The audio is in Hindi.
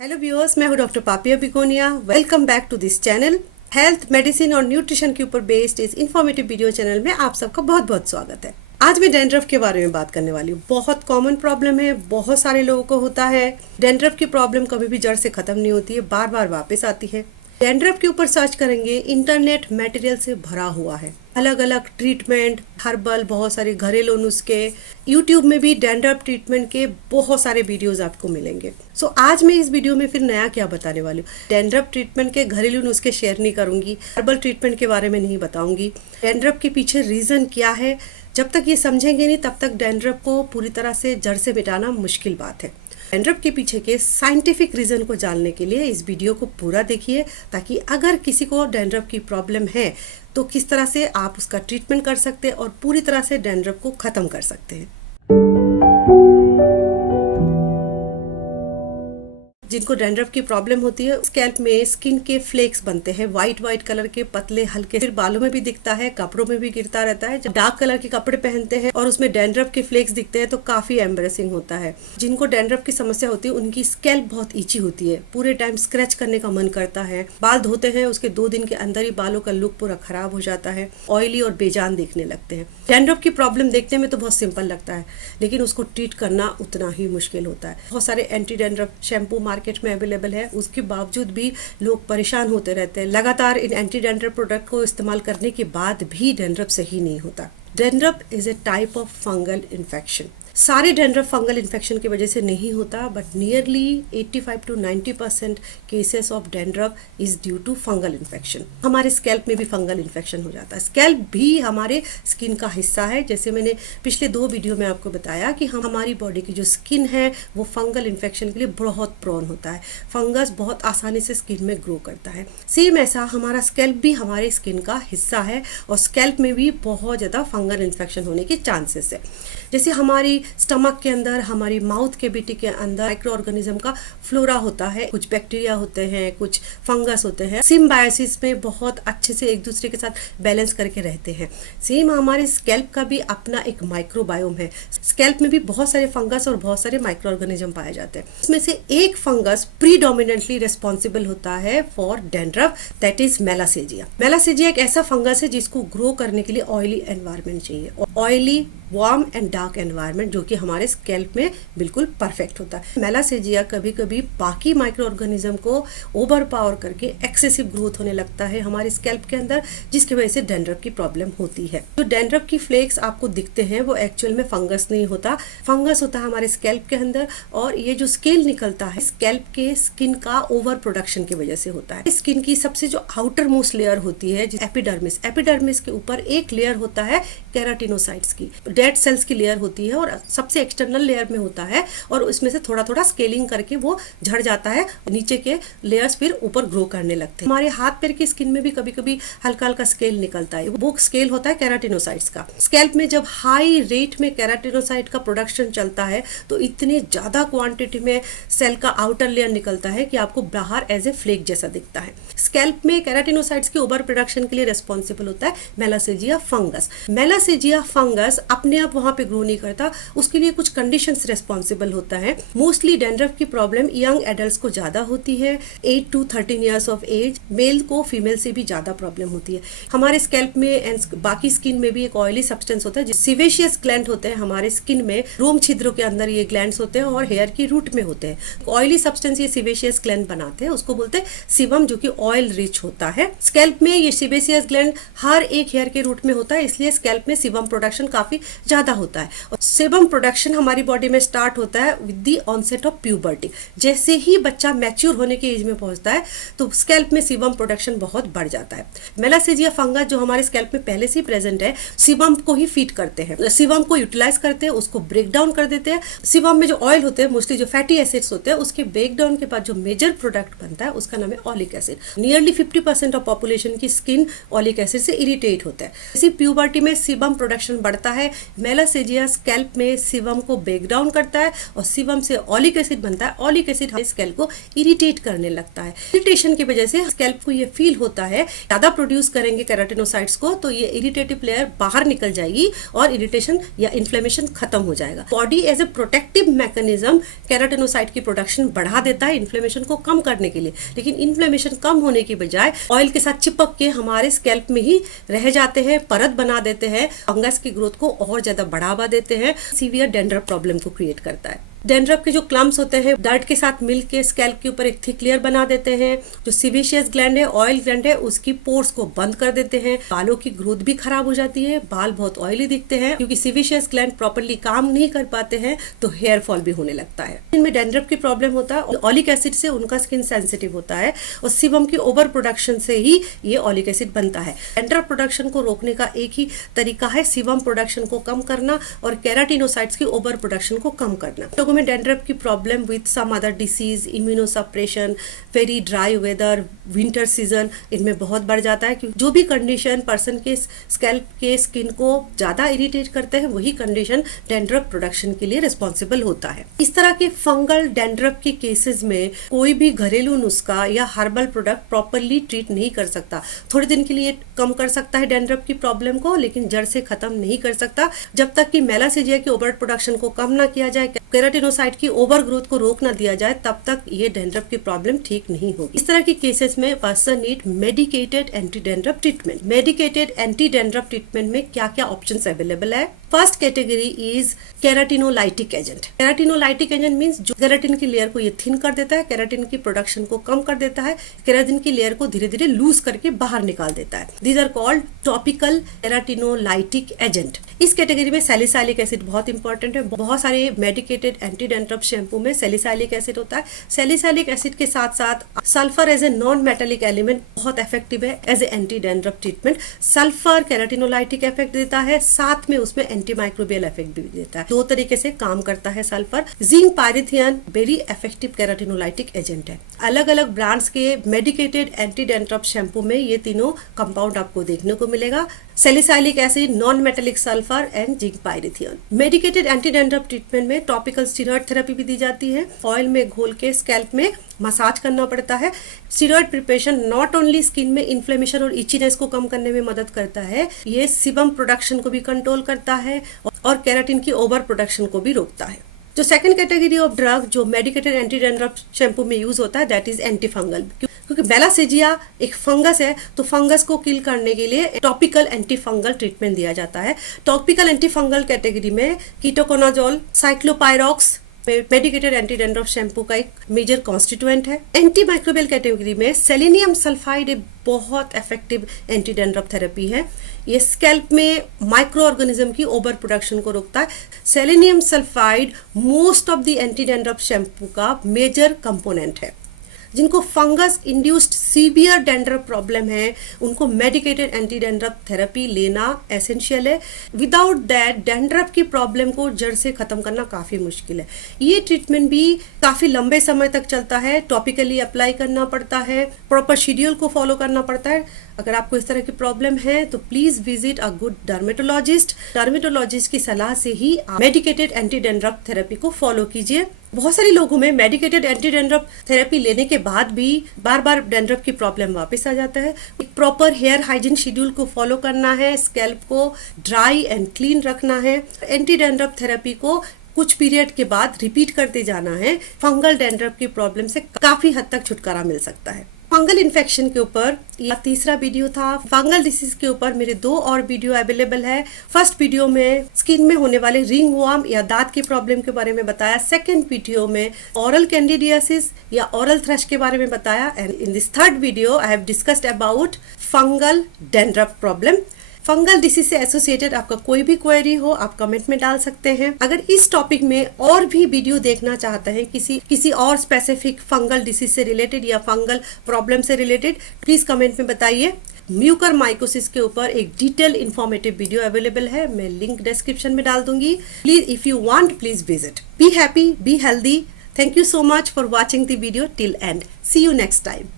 हेलो व्यूअर्स, मैं हूँ doctor Papiya Bigonia. Welcome back to this channel. Health, medicine और न्यूट्रिशन के ऊपर बेस्ड इस इन्फॉर्मेटिव वीडियो चैनल में आप सबका बहुत बहुत स्वागत है। आज मैं डैंड्रफ के बारे में बात करने वाली हूँ। बहुत कॉमन प्रॉब्लम है, बहुत सारे लोगों को होता है। डैंड्रफ की प्रॉब्लम कभी भी जड़ से खत्म नहीं होती है, बार बार वापस आती है। डैंड्रफ के ऊपर सर्च करेंगे, इंटरनेट मटेरियल से भरा हुआ है। अलग अलग ट्रीटमेंट, हर्बल, बहुत सारे घरेलू नुस्खे, यूट्यूब में भी डैंड्रफ ट्रीटमेंट के बहुत सारे वीडियोस आपको मिलेंगे। सो आज मैं इस वीडियो में फिर नया क्या बताने वाली हूँ। डैंड्रफ ट्रीटमेंट के घरेलू नुस्खे शेयर नहीं करूंगी, हर्बल ट्रीटमेंट के बारे में नहीं बताऊंगी। डैंड्रफ के पीछे रीजन क्या है, जब तक ये समझेंगे नहीं तब तक डैंड्रफ को पूरी तरह से जड़ से मिटाना मुश्किल बात है। डैंड्रफ के पीछे के साइंटिफिक रीजन को जानने के लिए इस वीडियो को पूरा देखिए, ताकि अगर किसी को डैंड्रफ की प्रॉब्लम है तो किस तरह से आप उसका ट्रीटमेंट कर सकते हैं और पूरी तरह से डैंड्रफ को खत्म कर सकते हैं। जिनको डैंड्रफ की प्रॉब्लम होती है, स्कैल्प में स्किन के फ्लेक्स बनते हैं, वाइट कलर के पतले हल्के, फिर बालों में भी दिखता है, कपड़ों में भी गिरता रहता है। जब डार्क कलर के कपड़े पहनते हैं और उसमें डैंड्रफ के फ्लेक्स दिखते हैं तो काफी एम्बरेसिंग होता है। जिनको डैंड्रफ की समस्या होती है उनकी स्कैल्प बहुत ईची होती है, पूरे टाइम स्क्रैच करने का मन करता है। बाल धोते हैं, उसके 2 दिन के अंदर ही बालों का लुक पूरा खराब हो जाता है, ऑयली और बेजान दिखने लगते हैं। डैंड्रफ की प्रॉब्लम देखने में तो बहुत सिंपल लगता है, लेकिन उसको ट्रीट करना उतना ही मुश्किल होता है। बहुत सारे एंटी डैंड्रफ शैम्पू मार्केट में अवेलेबल है, उसके बावजूद भी लोग परेशान होते रहते हैं। लगातार इन एंटी डैंड्रफ प्रोडक्ट को इस्तेमाल करने के बाद भी डैंड्रफ सही नहीं होता। Dandruff is a type of fungal infection. सारे डैंड्रफ फंगल इन्फेक्शन की वजह से नहीं होता, but nearly 85 to 90% cases of dandruff is due to fungal infection. हमारे स्कैल्प में भी फंगल इन्फेक्शन हो जाता है। स्कैल्प भी हमारे स्किन का हिस्सा है। जैसे मैंने पिछले 2 वीडियो में आपको बताया कि हमारी बॉडी की जो स्किन है वो फंगल इन्फेक्शन के लिए बहुत प्रोन होता है। फंगस बहुत आसानी से स्किन में ग्रो करता है। सेम ऐसा हमारा स्कैल्प भी हमारे स्किन का हिस्सा है और स्कैल्प में भी बहुत ज़्यादा फंगल इन्फेक्शन होने के चांसेस है। जैसे हमारी स्टमक के अंदर, हमारी माउथ कैविटी के अंदर माइक्रो ऑर्गेनिज्म का फ्लोरा होता है, कुछ बैक्टीरिया होते हैं, कुछ फंगस होते हैं। सिम्बायोसिस में बहुत अच्छे से एक दूसरे के साथ बैलेंस करके रहते हैं। सेम हमारे स्कैल्प का भी अपना एक माइक्रोबायोम है। स्कैल्प में भी बहुत सारे फंगस और बहुत सारे माइक्रो ऑर्गेनिज्म पाए जाते हैं। इसमें से एक फंगस प्रीडोमिनेंटली रिस्पॉन्सिबल होता है फॉर डैंड्रफ, दैट इज मेलासेजिया। मेलासेजिया एक ऐसा फंगस है जिसको ग्रो करने के लिए ऑयली एनवायरनमेंट चाहिए, oily, warm and dark environment, जो कि हमारे स्कैल्प में बिल्कुल परफेक्ट होता है। मेलासेजिया कभी कभी बाकी माइक्रो ऑर्गेनिज्म को ओवर पावर करके एक्सेसिव ग्रोथ होने लगता है हमारे स्कैल्प के अंदर, जिसकी वजह से डैंड्रफ की प्रॉब्लम होती है। जो डैंड्रफ की फ्लेक्स आपको दिखते हैं वो एक्चुअल में फंगस नहीं होता। फंगस होता है हमारे स्कैल्प के अंदर, और ये जो स्केल निकलता है स्कैल्प के स्किन का ओवर प्रोडक्शन की वजह से होता है। स्किन की सबसे जो आउटर मोस्ट लेयर होती है एपिडर्मिस, एपिडर्मिस के ऊपर एक लेयर होता है केराटिनोसाइट्स की, डेड सेल्स की लेयर होती है, और सबसे एक्सटर्नल लेयर में होता है, और उसमें से थोड़ा थोड़ा स्केलिंग करके वो झड़ जाता है, नीचे के लेयर्स फिर ऊपर ग्रो करने लगते हैं। हमारे हाथ पैर की स्किन में भी कभी कभी हल्का हल्का स्केल निकलता है, वो स्केल होता है केराटिनोसाइट्स का। स्कैल्प में जब हाई रेट में केराटिनोसाइट का प्रोडक्शन चलता है तो इतनी ज्यादा क्वांटिटी में सेल का आउटर लेयर निकलता है कि आपको बाहर एज ए फ्लेक जैसा दिखता है। स्कैल्प में केराटिनोसाइट्स के ओवर प्रोडक्शन के लिए रिस्पॉन्सिबल होता है मेलासेजिया फंगस। मेलासेजिया फंगस अपने आप वहां पे ग्रो नहीं करता, उसके लिए कुछ कंडीशंस रिस्पॉन्सिबल होता है। मोस्टली डैंड्रफ की प्रॉब्लम यंग एडल्ट्स को ज्यादा होती है, 8 to 13 years of age. Male को फीमेल से भी ज्यादा प्रॉब्लम होती है। हमारे स्कैल्प में एंड बाकी स्किन में भी एक ऑयली सब्सटेंस होता है, सिवेशियस ग्लैंड होते हैं हमारे स्किन में, रोम छिद्रों के अंदर ये ग्लैंड्स होते हैं और हेयर की रूट में होते हैं। ऑयली सब्सटेंस ये सिवेशियस ग्लैंड बनाते हैं, उसको बोलते हैं सीबम, जो कि ऑयल रिच होता है। स्कैल्प में ये सिवेशियस ग्लैंड हर एक हेयर के रूट में होता है, इसलिए स्कैल्प में सीबम प्रोडक्शन काफी ज्यादा होता है। और सीबम प्रोडक्शन हमारी बॉडी में स्टार्ट होता है with the onset of puberty. जैसे ही बच्चा मैच्योर होने की एज में पहुंचता है तो स्कैल्प में सीबम प्रोडक्शन बहुत बढ़ जाता है। मेलासेजिया फंगस जो हमारे स्कैल्प में पहले से ही प्रेजेंट है, सीबम को ही फीड करते हैं, सीबम को यूटिलाइज करते हैं, उसको ब्रेक डाउन कर देते हैं। सीबम में जो ऑयल होते हैं, मोस्टली जो फैटी एसिड्स होते हैं, उसके ब्रेक डाउन के बाद जो मेजर प्रोडक्ट बनता है उसका नाम है oleic acid. Nearly 50% of population की स्किन ऑलिक एसिड से इरिटेट होता है। इसी प्यूबर्टी में सीबम प्रोडक्शन बढ़ता है, मेलासेजिया स्कैल्प में सीबम को ब्रेक डाउन करता है और सीबम से ऑलिक एसिड बनता है। ऑलिक एसिड स्कैल्प को इरिटेट करने लगता है। इरिटेशन की वजह से स्कैल्प को ये फील होता है ज्यादा प्रोड्यूस करेंगे केराटिनोसाइट्स को तो ये इरिटेटिव लेयर बाहर निकल जाएगी और इरिटेशन या इन्फ्लेमेशन खत्म हो जाएगा। Body as a protective mechanism keratinocyte की प्रोडक्शन बढ़ा देता है इन्फ्लेमेशन को कम करने के लिए, लेकिन इन्फ्लेमेशन कम होने की बजाय ऑयल के साथ चिपक के हमारे स्कैल्प में ही रह जाते हैं, परत बना देते हैं, फंगस की ग्रोथ को और ज्यादा बढ़ावा देते हैं, सीवियर डेंड्रफ प्रॉब्लम को क्रिएट करता है। डेंड्रफ के जो क्लम्स होते हैं डर्ट के साथ मिलके स्कैल्प के ऊपर एक थिक लेयर बना देते हैं। जो सीवेशियस ग्लैंड है, ऑयल ग्लैंड है, उसकी पोर्स को बंद कर देते हैं। बालों की ग्रोथ भी खराब हो जाती है, बाल बहुत ऑयली दिखते हैं क्योंकि सीवेशियस ग्लैंड प्रॉपर्ली काम नहीं कर पाते हैं तो हेयर फॉल भी होने लगता है। इनमें डेंड्रफ की प्रॉब्लम होता है, ऑलिक एसिड से उनका स्किन सेंसिटिव होता है और सीबम की ओवर प्रोडक्शन से ही ये ऑलिक एसिड बनता है। डेंड्रफ प्रोडक्शन को रोकने का एक ही तरीका है सीबम प्रोडक्शन को कम करना और केराटिनोसाइट्स की ओवर प्रोडक्शन को कम करना। लोगों में डेंड्रफ की problem with some other disease, immunosuppression, very dry weather, winter season इनमें बहुत बढ़ जाता है क्योंकि जो भी कंडीशन पर्सन के स्कैल्प के स्किन को ज्यादा इरिटेट करते हैं वही कंडीशन डेंड्रफ प्रोडक्शन के लिए रिस्पॉन्सिबल होता है। इस तरह के फंगल डेंड्रफ के केसेस में कोई भी घरेलू नुस्खा या हर्बल प्रोडक्ट प्रॉपरली ट्रीट नहीं कर सकता। थोड़े दिन के लिए कम कर सकता है डेंड्रफ की प्रॉब्लम को, लेकिन जड़ से खत्म नहीं कर सकता। जब तक कि मेलासेजिया की ओवर प्रोडक्शन को कम ना किया जाए, केराटिनोसाइट की ओवर ग्रोथ को रोक ना दिया जाए, तब तक ये डेंड्रफ की प्रॉब्लम ठीक नहीं होगी। इस तरह के केसेस में person need medicated anti dandruff treatment. Medicated anti dandruff treatment में क्या क्या ऑप्शंस अवेलेबल है? First category is keratinolytic agent. Keratinolytic agent means जो केराटिन की लेयर को ये थिन कर देता है, केराटिन की प्रोडक्शन को कम कर देता है, केराटिन की लेयर को धीरे धीरे लूज करके बाहर निकाल देता है। These are called topical keratinolytic agent. इस कैटेगरी में सैलिसाइलिक एसिड बहुत इंपॉर्टेंट है। बहुत सारे मेडिकेटेड एंटी डेंड्रफ शैम्पू में सैलिसाइलिक एसिड होता है। सैलिसाइलिक एसिड के साथ साथ sulphur as a non metallic element बहुत इफेक्टिव है as a anti dandruff treatment. Sulphur keratinolytic effect देता है, साथ में उसमें एंटी माइक्रोबियल इफेक्ट भी देता है। दो तरीके से काम करता है sulphur. Zinc pyrithione very effective keratinolytic agent है। अलग अलग ब्रांड्स के मेडिकेटेड एंटी डेंड्रफ शैम्पू में ये तीनों कंपाउंड आपको देखने को मिलेगा। Salicylic acid, non metallic sulphur and zinc pyrithione. Medicated anti dandruff treatment में टॉपिकल स्टेरॉइड थेरेपी भी दी जाती है। ऑयल में घोल के स्कैल्प में मसाज करना पड़ता है। Steroid preparation not only skin में इन्फ्लेमेशन और इचीनेस को कम करने में मदद करता है, ये सीबम प्रोडक्शन को भी कंट्रोल करता है और केराटिन की ओवर प्रोडक्शन को भी रोकता है। जो सेकंड कैटेगरी ऑफ ड्रग जो मेडिकेटेड एंटी डेंड्रफ शैम्पू में यूज होता है दैट इज एंटी फंगल। क्योंकि मेलासेजिया एक फंगस है तो फंगस को किल करने के लिए टॉपिकल एंटी फंगल ट्रीटमेंट दिया जाता है। टॉपिकल एंटी फंगल कैटेगरी में ketoconazole, ciclopirox medicated anti dandruff shampoo का एक मेजर कॉन्स्टिट्यूएंट है। एंटी माइक्रोबियल कैटेगरी में सेलेनियम सल्फाइड एक बहुत इफेक्टिव एंटी डेंड्रफ थेरेपी है। ये स्कैल्प में माइक्रो ऑर्गेनिज्म की ओवर प्रोडक्शन को रोकता है। Selenium sulphide most of the anti dandruff shampoo का मेजर कंपोनेंट है। जिनको fungus induced severe dandruff problem है उनको मेडिकेटेड एंटी डेंड्रफ थेरेपी लेना एसेंशियल है। विदाउट दैट डेंड्रफ की प्रॉब्लम को जड़ से खत्म करना काफ़ी मुश्किल है। ये ट्रीटमेंट भी काफ़ी लंबे समय तक चलता है, टॉपिकली अप्लाई करना पड़ता है, प्रॉपर शेड्यूल को फॉलो करना पड़ता है। अगर आपको इस तरह की प्रॉब्लम है तो please visit a good dermatologist. Dermatologist की सलाह से ही आप मेडिकेटेड एंटी डेंड्रफ थेरेपी को फॉलो कीजिए। बहुत सारे लोगों में मेडिकेटेड एंटी डेंड्रफ थेरेपी लेने के बाद भी बार बार डेंड्रफ की प्रॉब्लम वापस आ जाता है। एक प्रॉपर हेयर हाइजीन शेड्यूल को फॉलो करना है, स्कैल्प को ड्राई एंड क्लीन रखना है। एंटी डेंड्रफ थेरेपी को कुछ पीरियड के बाद रिपीट करते जाना है। फंगल डेंड्रफ की प्रॉब्लम से काफी हद तक छुटकारा मिल सकता है। फंगल इन्फेक्शन के ऊपर यह तीसरा वीडियो था। फंगल डिसीज के ऊपर मेरे 2 और वीडियो अवेलेबल है। फर्स्ट वीडियो में स्किन में होने वाले रिंग वर्म या दांत की प्रॉब्लम के बारे में बताया। सेकंड वीडियो में ओरल कैंडिडियासिस या ओरल थ्रश के बारे में बताया। And in this third video I have discussed about fungal dandruff problem. Fungal disease से एसोसिएटेड आपका कोई भी क्वेरी हो आप कमेंट में डाल सकते हैं। अगर इस टॉपिक में और भी वीडियो देखना चाहते हैं किसी और स्पेसिफिक फंगल डिसीज से रिलेटेड या फंगल प्रॉब्लम से रिलेटेड, प्लीज कमेंट में बताइए। म्यूकर माइकोसिस के ऊपर एक डिटेल इंफॉर्मेटिव वीडियो अवेलेबल है, मैं लिंक डिस्क्रिप्शन में डाल दूंगी। Please if you want please visit. Be happy, be healthy. Thank you so much for watching the video till end. See you next time.